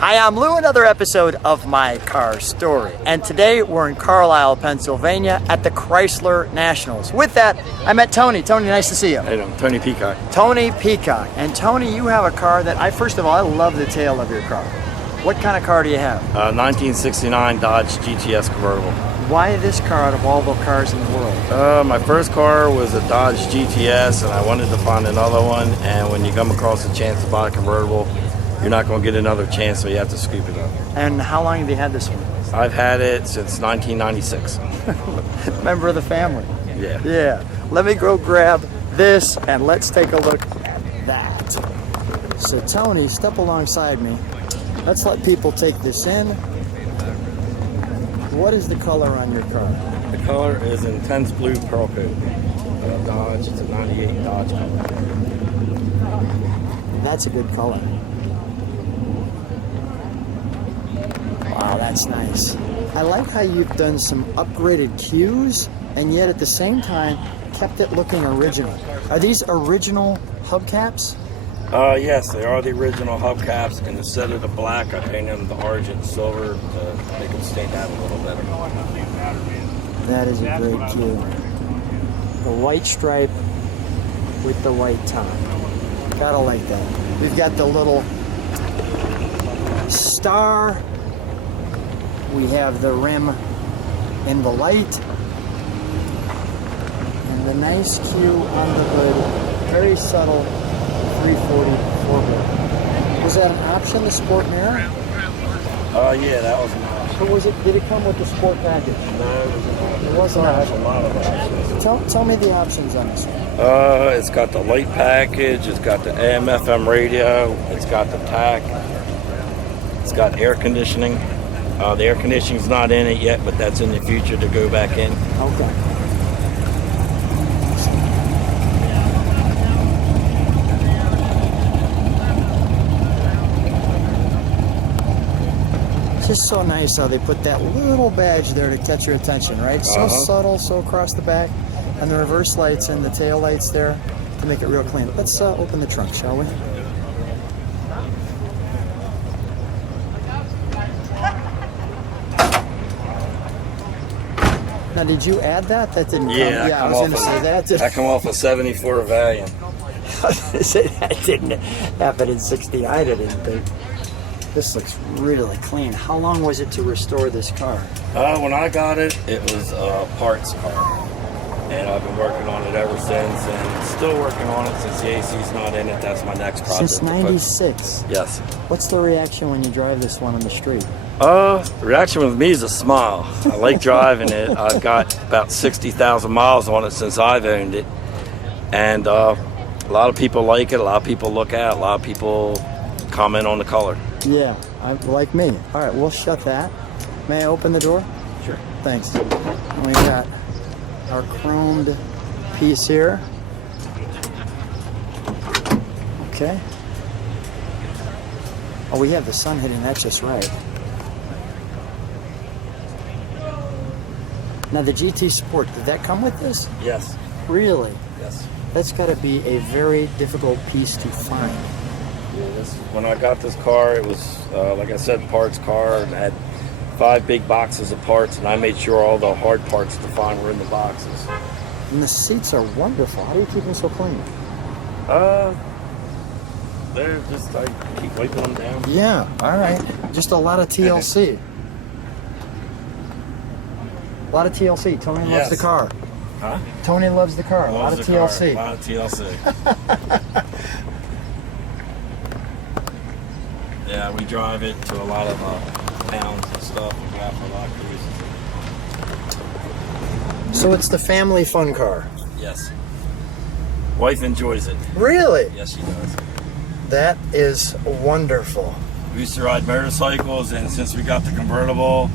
Hi, I'm Lou, another episode of My Car Story. And today we're in Carlisle, Pennsylvania at the Chrysler Nationals. With that, I met Tony. Tony, nice to see you. Hey, I'm Tony Peacock. Tony Peacock. And Tony, you have a car that first of all, I love the tail of your car. What kind of car do you have? 1969 Dodge GTS convertible. Why this car out of all the cars in the world? My first car was a Dodge GTS, and I wanted to find another one. And when you come across a chance to buy a convertible, you're not going to get another chance, so you have to scoop it up. And how long have you had this one? I've had it since 1996. Member of the family. Yeah. Yeah. Let me go grab this and let's take a look at that. So Tony, step alongside me. Let's let people take this in. What is the color on your car? The color is Intense Blue Pearlcoat. Dodge. It's a 98 Dodge color. That's a good color. Wow, that's nice. I like how you've done some upgraded cues and yet at the same time kept it looking original. Are these original hubcaps? Yes, they are the original hubcaps, and instead of the black, I painted them the argent silver to make them stand out a little better. That is a great cue. The white stripe with the white top. Gotta like that. We've got the little star. We have the rim in the light. And the nice cue on the hood. Very subtle 340 4-wheel. Was that an option, the sport mirror? Yeah, that was an option. Or was it? Did it come with the sport package? No, it was an option. It was an option. A lot of options. Tell me the options on this one. It's got the light package, it's got the AM/FM radio, it's got the tack, it's got air conditioning. The air conditioning's not in it yet, but that's in the future to go back in. Okay. It's just so nice how they put that little badge there to catch your attention, right? So subtle, so across the back. And the reverse lights and the tail lights there to make it real clean. Let's open the trunk, shall we? Now, did you add that? That didn't come. Yeah, I was going to say that. That come off a 74 Valiant. I was going to say that didn't happen in 69, I didn't think. This looks really clean. How long was it to restore this car? When I got it, it was a parts car. And I've been working on it ever since, and still working on it since the AC's not in it. That's my next project. Since 96? Yes. What's the reaction when you drive this one on the street? The reaction with me is a smile. I like driving it. I've got about 60,000 miles on it since I've owned it. And a lot of people like it. A lot of people look at it. A lot of people comment on the color. Yeah, like me. All right, we'll shut that. May I open the door? Sure. Thanks. And we got our chromed piece here. Okay. Oh, we have the sun hitting that just right. Now the GT Sport, did that come with this? Yes. Really? Yes. That's got to be a very difficult piece to find. Yeah, when I got this car, it was, like I said, parts car, and had 5 big boxes of parts, and I made sure all the hard parts to find were in the boxes. And the seats are wonderful. How do you keep them so clean? They're just, I keep wiping them down. Yeah, all right. Just a lot of TLC. A lot of TLC. Tony loves the car. Huh? Tony loves the car. A lot of TLC. A lot of TLC. Yeah, we drive it to a lot of towns and stuff. We go out for a lot of cruises. So it's the family fun car. Yes. Wife enjoys it. Really? Yes, she does. That is wonderful. We used to ride motorcycles, and since we got the convertible,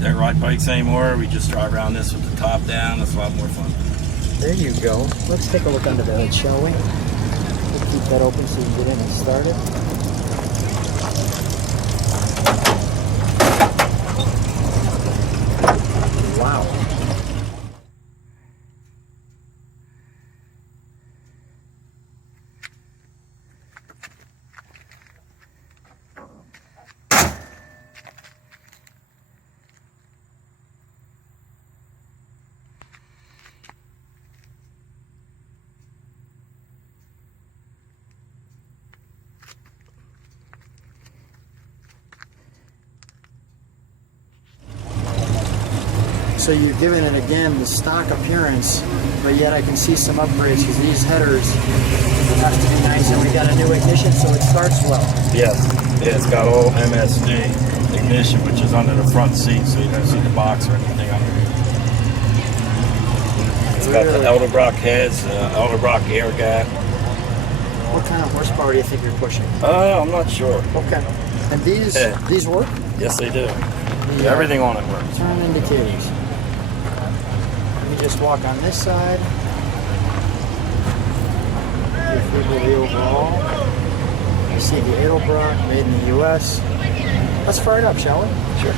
don't ride bikes anymore. We just drive around this with the top down. It's a lot more fun. There you go. Let's take a look under the hood, shall we? We'll keep that open so you can get in and start it. Wow. So you're giving it again the stock appearance, but yet I can see some upgrades because these headers have to be nice, and we got a new ignition, so it starts well. Yes, it's got all MSD ignition, which is under the front seat, so you don't see the box or anything under here. It's got the Edelbrock heads, Edelbrock air gap. What kind of horsepower do you think you're pushing? I'm not sure. Okay. And these work? Yes, they do. Everything on it works. Turn indicators. Let me just walk on this side. The overall. You see the Edelbrock, made in the U.S. Let's fire it up, shall we? Sure.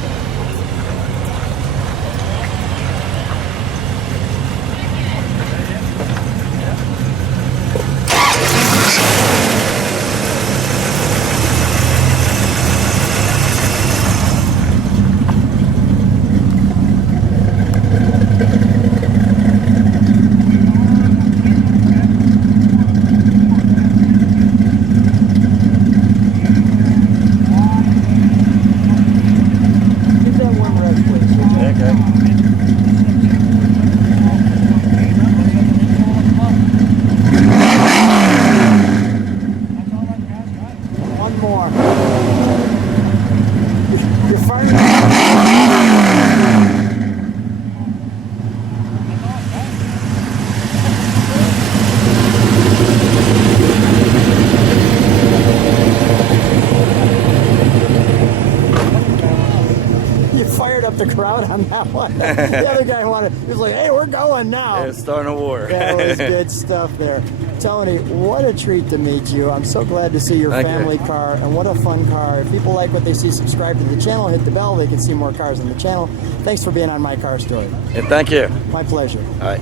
The crowd on that one. The other guy he was like, hey, we're going now. Yeah, it's starting a war. That was good stuff there. Tony, what a treat to meet you. I'm so glad to see your family car, and what a fun car. If people like what they see, subscribe to the channel, hit the bell, they can see more cars on the channel. Thanks for being on My Car Story. And thank you. My pleasure. All right.